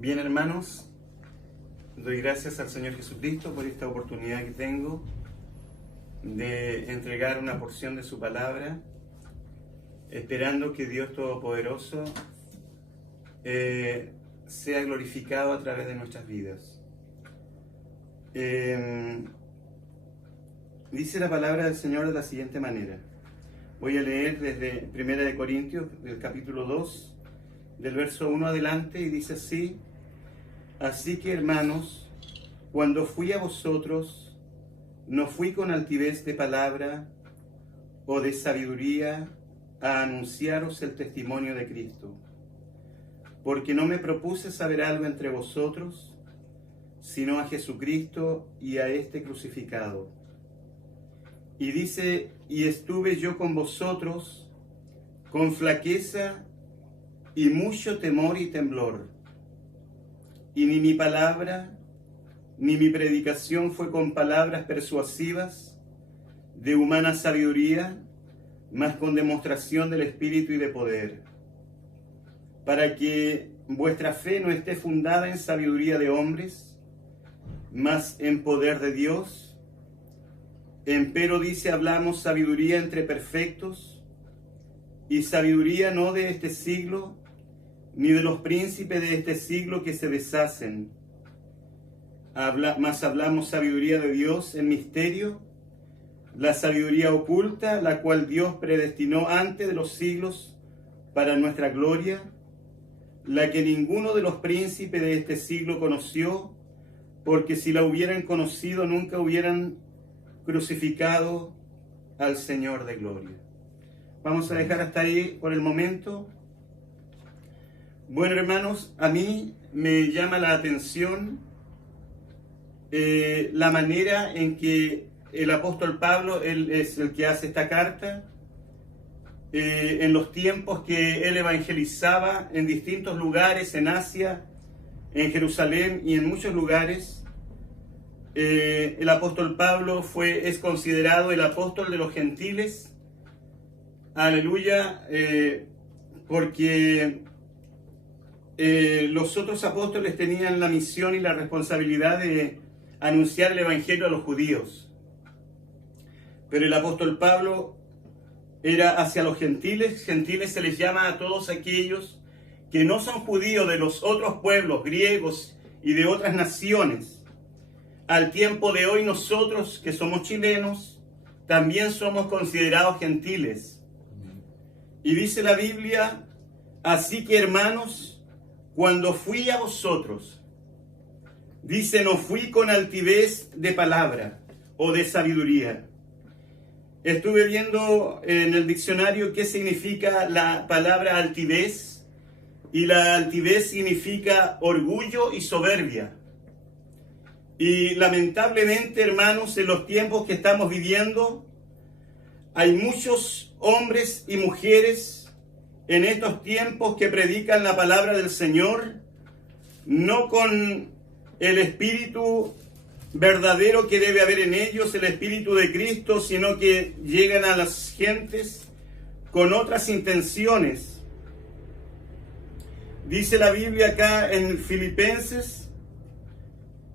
Bien, hermanos, doy gracias al Señor Jesucristo por esta oportunidad que tengo de entregar una porción de su palabra, esperando que Dios Todopoderoso sea glorificado a través de nuestras vidas. Dice la palabra del Señor de la siguiente manera. Voy a leer desde 1 Corintios, del capítulo 2, del verso 1 adelante, y dice así: Así que, hermanos, cuando fui a vosotros, no fui con altivez de palabra o de sabiduría a anunciaros el testimonio de Cristo, porque no me propuse saber algo entre vosotros, sino a Jesucristo y a este crucificado. Y dice, y estuve yo con vosotros con flaqueza y mucho temor y temblor. Y ni mi palabra, ni mi predicación fue con palabras persuasivas de humana sabiduría, mas con demostración del Espíritu y de poder, para que vuestra fe no esté fundada en sabiduría de hombres, mas en poder de Dios. Empero dice, hablamos sabiduría entre perfectos, y sabiduría no de este siglo, ni de los príncipes de este siglo que se deshacen. Mas hablamos sabiduría de Dios en misterio, la sabiduría oculta, la cual Dios predestinó antes de los siglos para nuestra gloria, la que ninguno de los príncipes de este siglo conoció, porque si la hubieran conocido nunca hubieran crucificado al Señor de gloria. Vamos a dejar hasta ahí por el momento. Bueno, hermanos, a mí me llama la atención la manera en que el apóstol Pablo, él es el que hace esta carta, en los tiempos que él evangelizaba en distintos lugares, en Asia, en Jerusalén y en muchos lugares. El apóstol Pablo es considerado el apóstol de los gentiles. Aleluya, porque los otros apóstoles tenían la misión y la responsabilidad de anunciar el evangelio a los judíos. Pero el apóstol Pablo era hacia los gentiles. Gentiles se les llama a todos aquellos que no son judíos, de los otros pueblos, griegos y de otras naciones. Al tiempo de hoy nosotros, que somos chilenos, también somos considerados gentiles. Y dice la Biblia, así que, hermanos, cuando fui a vosotros, dice, no fui con altivez de palabra o de sabiduría. Estuve viendo en el diccionario qué significa la palabra altivez, y la altivez significa orgullo y soberbia. Y lamentablemente, hermanos, en los tiempos que estamos viviendo, hay muchos hombres y mujeres en estos tiempos que predican la palabra del Señor, no con el espíritu verdadero que debe haber en ellos, el espíritu de Cristo, sino que llegan a las gentes con otras intenciones. Dice la Biblia acá en Filipenses,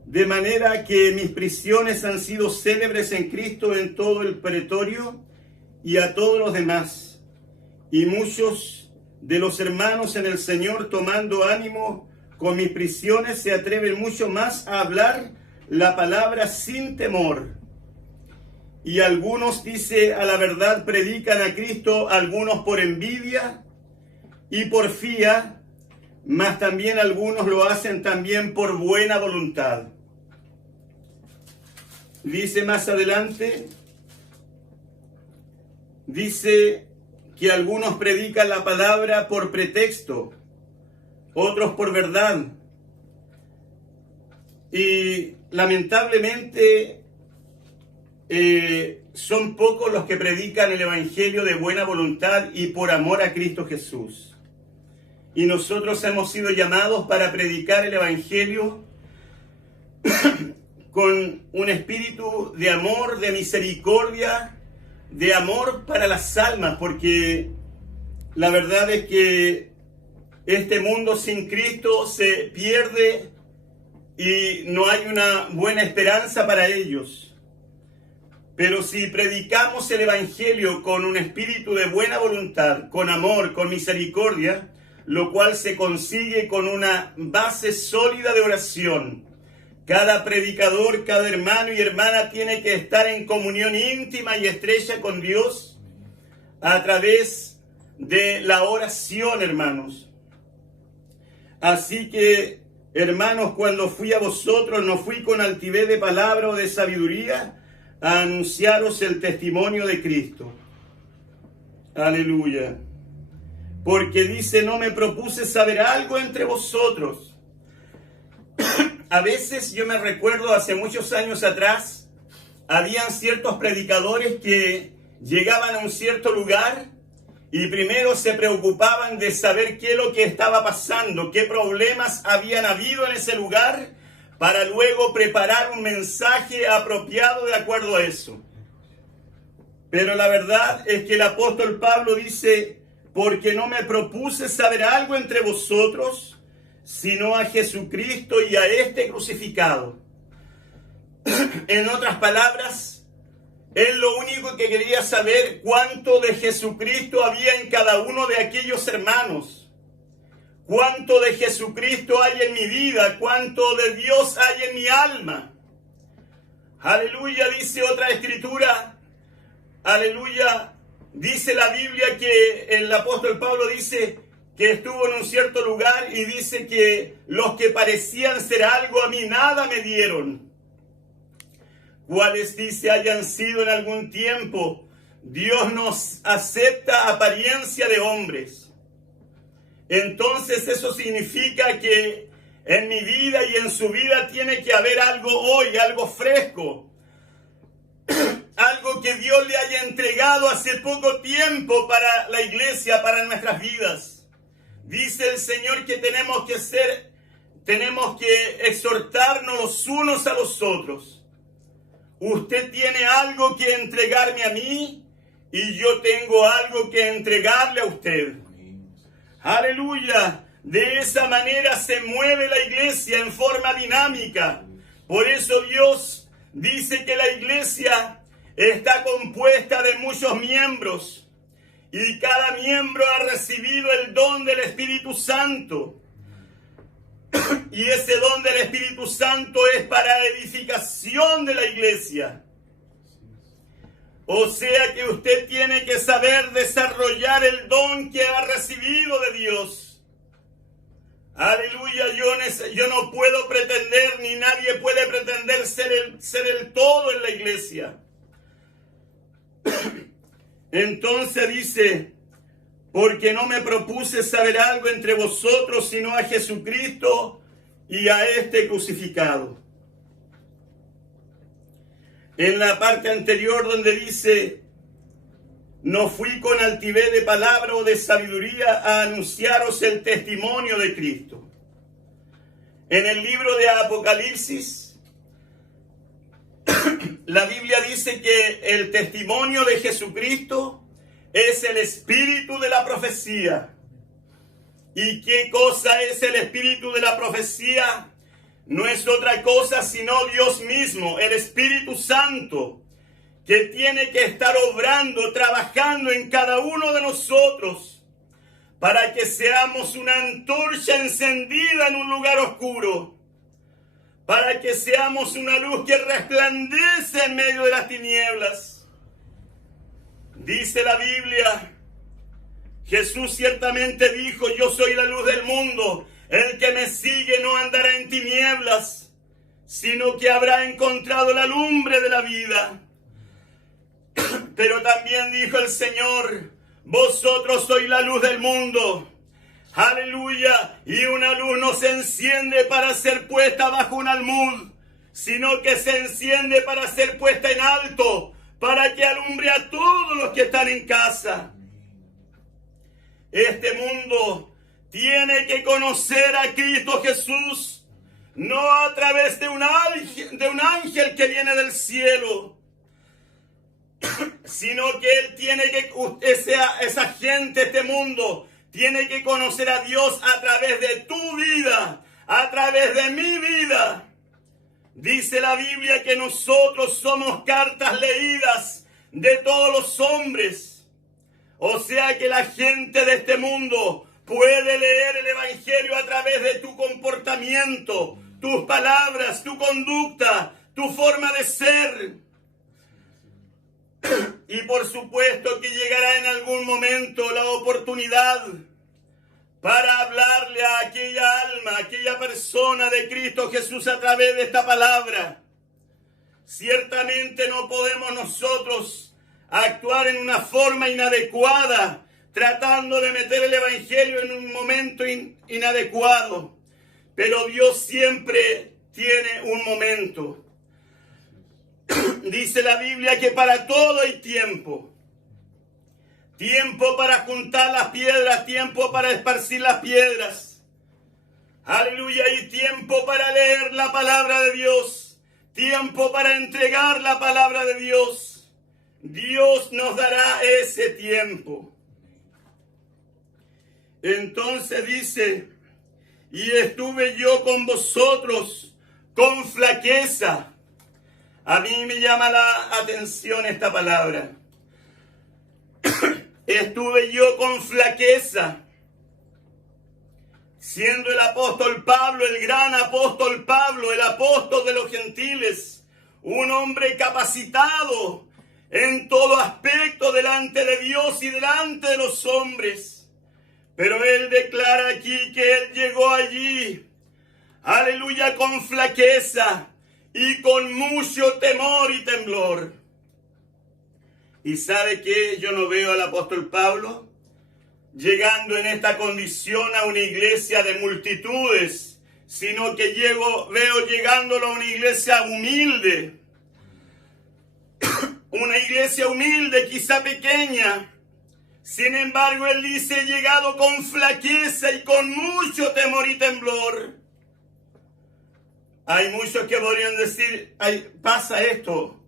de manera que mis prisiones han sido célebres en Cristo en todo el pretorio y a todos los demás. Y muchos de los hermanos en el Señor, tomando ánimo con mis prisiones, se atreven mucho más a hablar la palabra sin temor. Y algunos, dice, a la verdad predican a Cristo, algunos por envidia y porfía, mas también algunos lo hacen también por buena voluntad. Dice más adelante, dice que algunos predican la palabra por pretexto, otros por verdad. Y lamentablemente son pocos los que predican el evangelio de buena voluntad y por amor a Cristo Jesús. Y nosotros hemos sido llamados para predicar el evangelio con un espíritu de amor, de misericordia, de amor para las almas, porque la verdad es que este mundo sin Cristo se pierde y no hay una buena esperanza para ellos. Pero si predicamos el Evangelio con un espíritu de buena voluntad, con amor, con misericordia, lo cual se consigue con una base sólida de oración, cada predicador, cada hermano y hermana tiene que estar en comunión íntima y estrecha con Dios a través de la oración, hermanos. Así que, hermanos, cuando fui a vosotros, no fui con altivez de palabra o de sabiduría a anunciaros el testimonio de Cristo. Aleluya. Porque dice, no me propuse saber algo entre vosotros. A veces yo me recuerdo hace muchos años atrás, habían ciertos predicadores que llegaban a un cierto lugar y primero se preocupaban de saber qué es lo que estaba pasando, qué problemas habían habido en ese lugar, para luego preparar un mensaje apropiado de acuerdo a eso. Pero la verdad es que el apóstol Pablo dice, porque no me propuse saber algo entre vosotros, sino a Jesucristo y a este crucificado. En otras palabras, él lo único que quería saber, cuánto de Jesucristo había en cada uno de aquellos hermanos. Cuánto de Jesucristo hay en mi vida, cuánto de Dios hay en mi alma. Aleluya, dice otra escritura. Aleluya, dice la Biblia que el apóstol Pablo dice que estuvo en un cierto lugar y dice que los que parecían ser algo a mí nada me dieron. Cuáles dice hayan sido en algún tiempo, Dios nos acepta apariencia de hombres. Entonces eso significa que en mi vida y en su vida tiene que haber algo hoy, algo fresco. Algo que Dios le haya entregado hace poco tiempo para la iglesia, para nuestras vidas. Dice el Señor que tenemos que exhortarnos los unos a los otros. Usted tiene algo que entregarme a mí y yo tengo algo que entregarle a usted. Aleluya. De esa manera se mueve la iglesia en forma dinámica. Por eso Dios dice que la iglesia está compuesta de muchos miembros. Y cada miembro ha recibido el don del Espíritu Santo. Y ese don del Espíritu Santo es para edificación de la iglesia. O sea que usted tiene que saber desarrollar el don que ha recibido de Dios. Aleluya, yo no puedo pretender, ni nadie puede pretender ser el todo en la iglesia. Entonces dice, porque no me propuse saber algo entre vosotros, sino a Jesucristo y a este crucificado. En la parte anterior donde dice, no fui con altivez de palabra o de sabiduría a anunciaros el testimonio de Cristo. En el libro de Apocalipsis, la Biblia dice que el testimonio de Jesucristo es el espíritu de la profecía. ¿Y qué cosa es el espíritu de la profecía? No es otra cosa sino Dios mismo, el Espíritu Santo, que tiene que estar obrando, trabajando en cada uno de nosotros para que seamos una antorcha encendida en un lugar oscuro. Para que seamos una luz que resplandece en medio de las tinieblas. Dice la Biblia, Jesús ciertamente dijo, yo soy la luz del mundo, el que me sigue no andará en tinieblas, sino que habrá encontrado la lumbre de la vida. Pero también dijo el Señor, vosotros sois la luz del mundo. Aleluya, y una luz no se enciende para ser puesta bajo un almud, sino que se enciende para ser puesta en alto, para que alumbre a todos los que están en casa. Este mundo tiene que conocer a Cristo Jesús, no a través de un ángel que viene del cielo, sino que él tiene que, esa gente, este mundo, tiene que conocer a Dios a través de tu vida, a través de mi vida. Dice la Biblia que nosotros somos cartas leídas de todos los hombres. O sea que la gente de este mundo puede leer el Evangelio a través de tu comportamiento, tus palabras, tu conducta, tu forma de ser. Y por supuesto que llegará en algún momento la oportunidad para hablarle a aquella alma, a aquella persona de Cristo Jesús a través de esta palabra. Ciertamente no podemos nosotros actuar en una forma inadecuada, tratando de meter el Evangelio en un momento inadecuado. Pero Dios siempre tiene un momento. Dice la Biblia que para todo hay tiempo. Tiempo para juntar las piedras, tiempo para esparcir las piedras. Aleluya, y tiempo para leer la palabra de Dios. Tiempo para entregar la palabra de Dios. Dios nos dará ese tiempo. Entonces dice, y estuve yo con vosotros con flaqueza. A mí me llama la atención esta palabra. Estuve yo con flaqueza, siendo el apóstol Pablo, el gran apóstol Pablo, el apóstol de los gentiles, un hombre capacitado en todo aspecto delante de Dios y delante de los hombres. Pero él declara aquí que él llegó allí, aleluya, con flaqueza y con mucho temor y temblor. ¿Y sabe qué? Yo no veo al apóstol Pablo llegando en esta condición a una iglesia de multitudes, sino que veo llegándolo a una iglesia humilde. Una iglesia humilde, quizá pequeña. Sin embargo, él dice, llegado con flaqueza y con mucho temor y temblor. Hay muchos que podrían decir, pasa esto,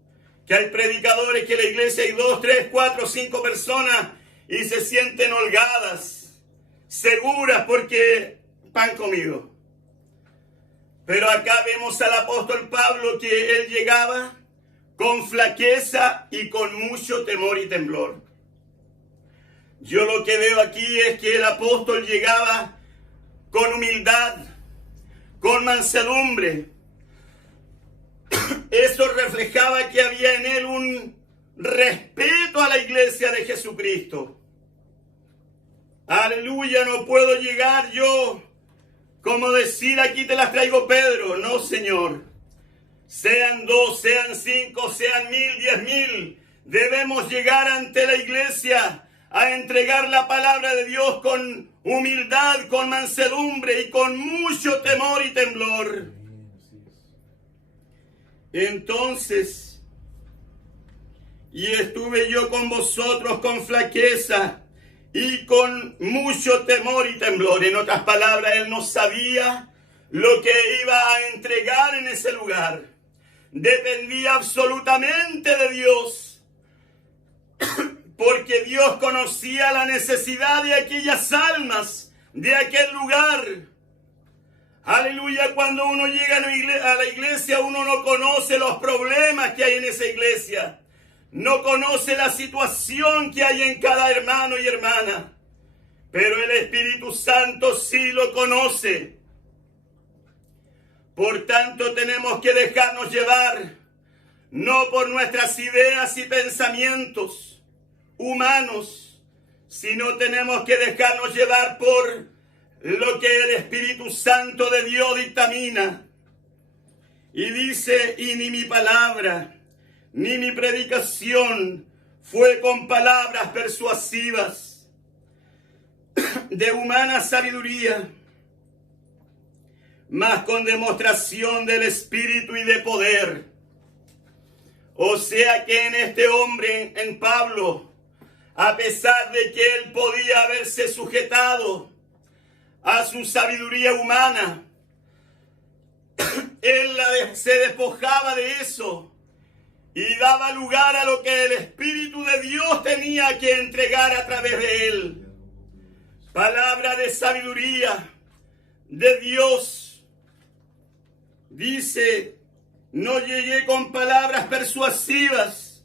que hay predicadores que en la iglesia hay 2, 3, 4, 5 personas y se sienten holgadas, seguras porque pan comido. Pero acá vemos al apóstol Pablo que él llegaba con flaqueza y con mucho temor y temblor. Yo lo que veo aquí es que el apóstol llegaba con humildad, con mansedumbre. Eso reflejaba que había en él un respeto a la iglesia de Jesucristo. Aleluya, no puedo llegar yo como decir aquí te las traigo Pedro. No, Señor. Sean 2, sean 5, sean 1000, 10,000. Debemos llegar ante la iglesia a entregar la palabra de Dios con humildad, con mansedumbre y con mucho temor y temblor. Entonces, y estuve yo con vosotros con flaqueza y con mucho temor y temblor. En otras palabras, él no sabía lo que iba a entregar en ese lugar. Dependía absolutamente de Dios, porque Dios conocía la necesidad de aquellas almas, de aquel lugar. Aleluya, cuando uno llega a la iglesia, uno no conoce los problemas que hay en esa iglesia. No conoce la situación que hay en cada hermano y hermana. Pero el Espíritu Santo sí lo conoce. Por tanto, tenemos que dejarnos llevar, no por nuestras ideas y pensamientos humanos, sino tenemos que dejarnos llevar por lo que el Espíritu Santo de Dios dictamina. Y dice, y ni mi palabra, ni mi predicación fue con palabras persuasivas de humana sabiduría, mas con demostración del Espíritu y de poder. O sea que en este hombre, en Pablo, a pesar de que él podía haberse sujetado a su sabiduría humana, él se despojaba de eso y daba lugar a lo que el Espíritu de Dios tenía que entregar a través de él. palabra de sabiduría de Dios. Dice, no llegué con palabras persuasivas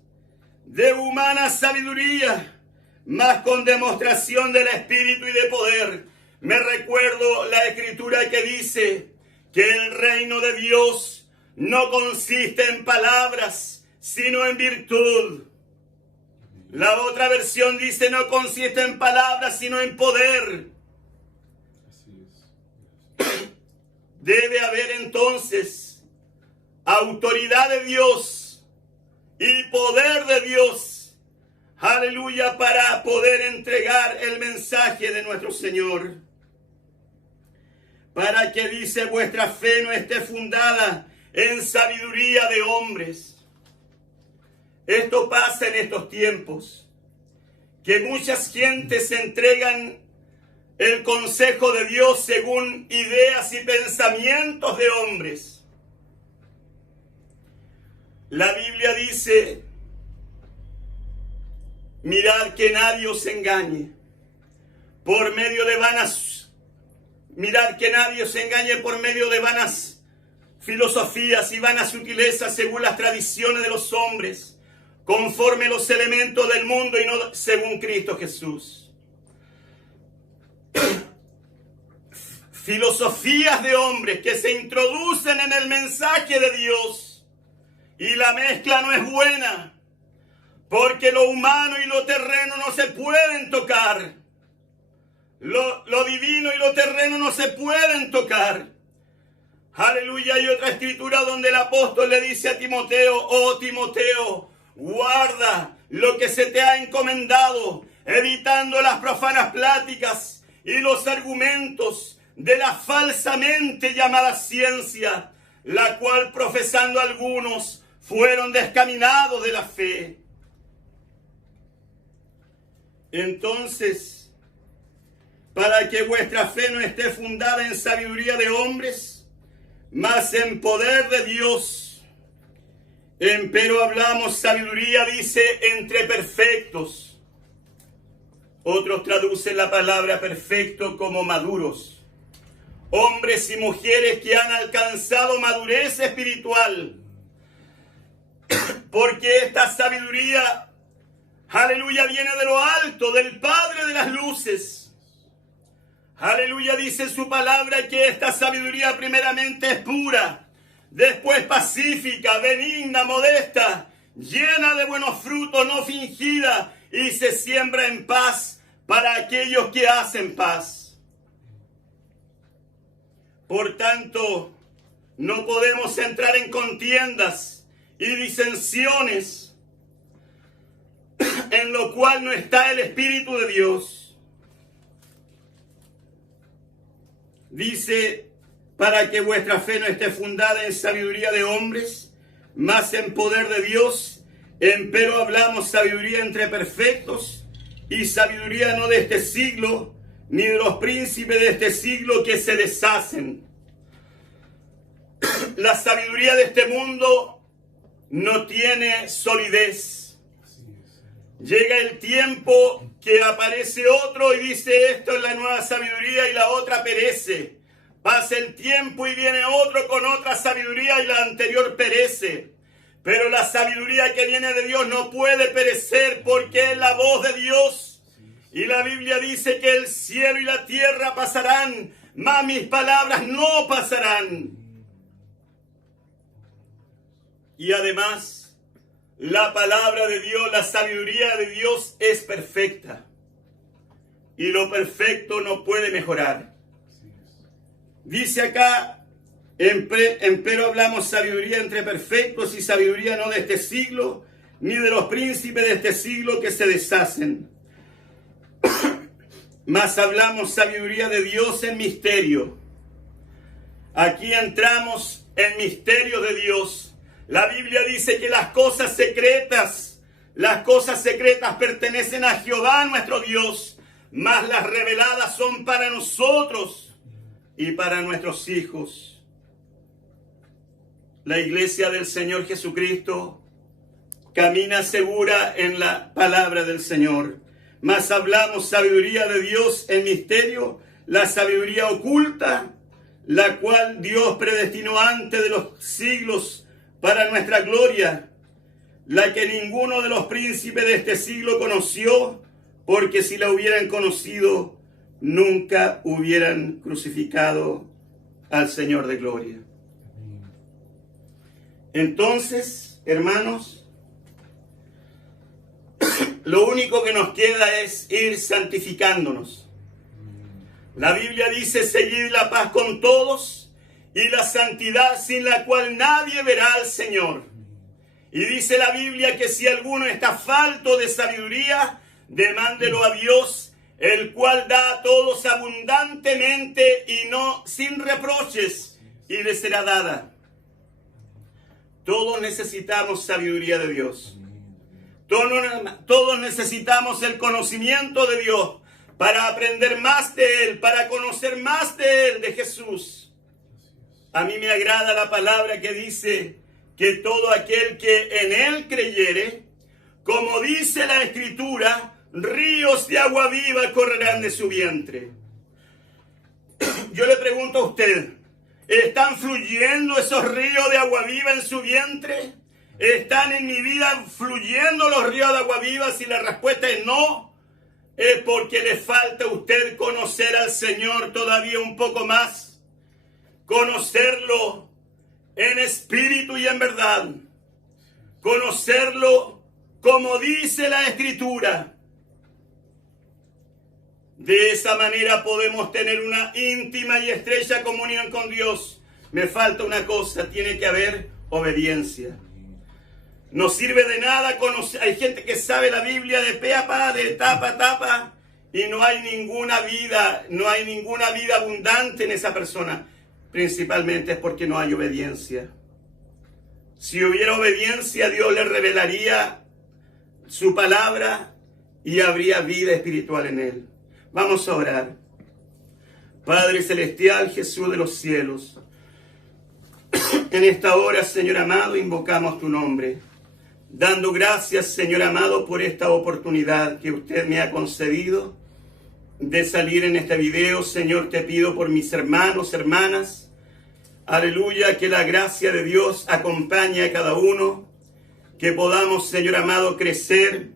de humana sabiduría, mas con demostración del Espíritu y de poder. Me recuerdo la escritura que dice que el reino de Dios no consiste en palabras, sino en virtud. La otra versión dice, no consiste en palabras, sino en poder. Debe haber entonces autoridad de Dios y poder de Dios, aleluya, para poder entregar el mensaje de nuestro Señor. Para que, dice, vuestra fe no esté fundada en sabiduría de hombres. Esto pasa en estos tiempos, que muchas gentes entregan el consejo de Dios según ideas y pensamientos de hombres. La Biblia dice, mirad que nadie os engañe por medio de mirad que nadie os engañe por medio de vanas filosofías y vanas sutilezas según las tradiciones de los hombres, conforme los elementos del mundo y no según Cristo Jesús. Filosofías de hombres que se introducen en el mensaje de Dios, y la mezcla no es buena, porque lo humano y lo terreno no se pueden tocar. Lo divino y lo terreno no se pueden tocar. Aleluya. Hay otra escritura donde el apóstol le dice a Timoteo, oh Timoteo, guarda lo que se te ha encomendado, evitando las profanas pláticas y los argumentos de la falsamente llamada ciencia, la cual profesando algunos fueron descaminados de la fe. Entonces, para que vuestra fe no esté fundada en sabiduría de hombres, mas en poder de Dios. Empero hablamos sabiduría, dice, entre perfectos. Otros traducen la palabra perfecto como maduros. Hombres y mujeres que han alcanzado madurez espiritual. Porque esta sabiduría, aleluya, viene de lo alto, del Padre de las luces. Aleluya, dice su palabra que esta sabiduría primeramente es pura, después pacífica, benigna, modesta, llena de buenos frutos, no fingida, y se siembra en paz para aquellos que hacen paz. Por tanto, no podemos entrar en contiendas y disensiones, en lo cual no está el Espíritu de Dios. Dice, para que vuestra fe no esté fundada en sabiduría de hombres, mas en poder de Dios. Empero hablamos sabiduría entre perfectos, y sabiduría no de este siglo, ni de los príncipes de este siglo que se deshacen. La sabiduría de este mundo no tiene solidez. Llega el tiempo que aparece otro y dice, esto es la nueva sabiduría, y la otra perece. Pasa el tiempo y viene otro con otra sabiduría y la anterior perece. Pero la sabiduría que viene de Dios no puede perecer, porque es la voz de Dios. Y la Biblia dice que el cielo y la tierra pasarán, mas mis palabras no pasarán. Y además, la palabra de Dios, la sabiduría de Dios es perfecta. Y lo perfecto no puede mejorar. Dice acá, empero hablamos sabiduría entre perfectos, y sabiduría no de este siglo, ni de los príncipes de este siglo que se deshacen. Mas hablamos sabiduría de Dios en misterio. Aquí entramos en misterio de Dios. La Biblia dice que las cosas secretas pertenecen a Jehová nuestro Dios, mas las reveladas son para nosotros y para nuestros hijos. La iglesia del Señor Jesucristo camina segura en la palabra del Señor, mas hablamos sabiduría de Dios en misterio, la sabiduría oculta, la cual Dios predestinó antes de los siglos para nuestra gloria, la que ninguno de los príncipes de este siglo conoció, porque si la hubieran conocido, nunca hubieran crucificado al Señor de gloria. Entonces, hermanos, lo único que nos queda es ir santificándonos. La Biblia dice: seguid la paz con todos y la santidad, sin la cual nadie verá al Señor. Y dice la Biblia que si alguno está falto de sabiduría, demándelo a Dios, el cual da a todos abundantemente y no sin reproches, y le será dada. Todos necesitamos sabiduría de Dios. Todos necesitamos el conocimiento de Dios para aprender más de Él, para conocer más de Él, de Jesús. A mí me agrada la palabra que dice que todo aquel que en Él creyere, como dice la Escritura, ríos de agua viva correrán de su vientre. Yo le pregunto a usted, ¿están fluyendo esos ríos de agua viva en su vientre? ¿Están en mi vida fluyendo los ríos de agua viva? Si la respuesta es no, es porque le falta a usted conocer al Señor todavía un poco más. Conocerlo en espíritu y en verdad. Conocerlo como dice la Escritura. De esa manera podemos tener una íntima y estrecha comunión con Dios. Me falta una cosa, tiene que haber obediencia. No sirve de nada conocer. Hay gente que sabe la Biblia de pe a pa, de tapa a tapa, y no hay ninguna vida abundante en esa persona. Principalmente es porque no hay obediencia. Si hubiera obediencia, Dios le revelaría su palabra y habría vida espiritual en él. Vamos a orar. Padre celestial, Jesús de los cielos, en esta hora, Señor amado, invocamos tu nombre, dando gracias, Señor amado, por esta oportunidad que usted me ha concedido de salir en este video. Señor, te pido por mis hermanos, hermanas, aleluya, que la gracia de Dios acompañe a cada uno, que podamos, Señor amado, crecer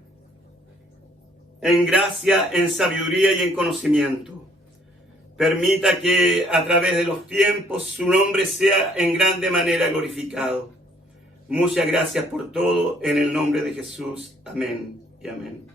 en gracia, en sabiduría y en conocimiento. Permita que a través de los tiempos su nombre sea en grande manera glorificado. Muchas gracias por todo, en el nombre de Jesús. Amén y amén.